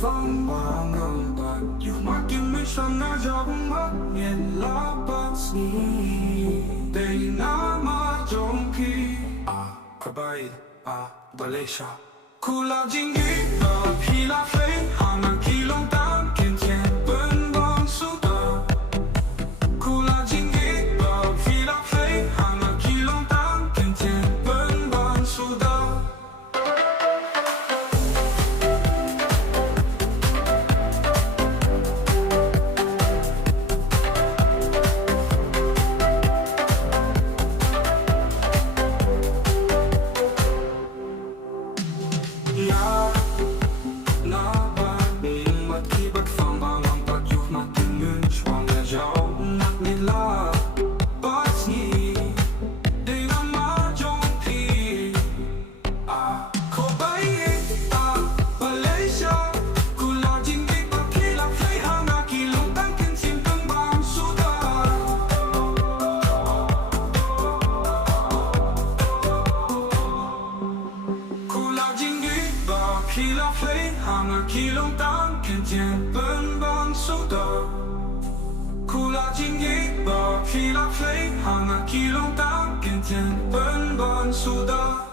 Phong bangang bat yung makimisyon na jabong magyen labas ni day na majongki kabaid Malaysia kula jinggi hila fei hana kilong tam ken ken ben bang suda kula jinggi hila fei hana kilong tam ken ken ben bang suda Hila play hanga kilong tang ken tien ben bang suda kula jinggi ba hila play hanga kilong tang ken tien ben bang suda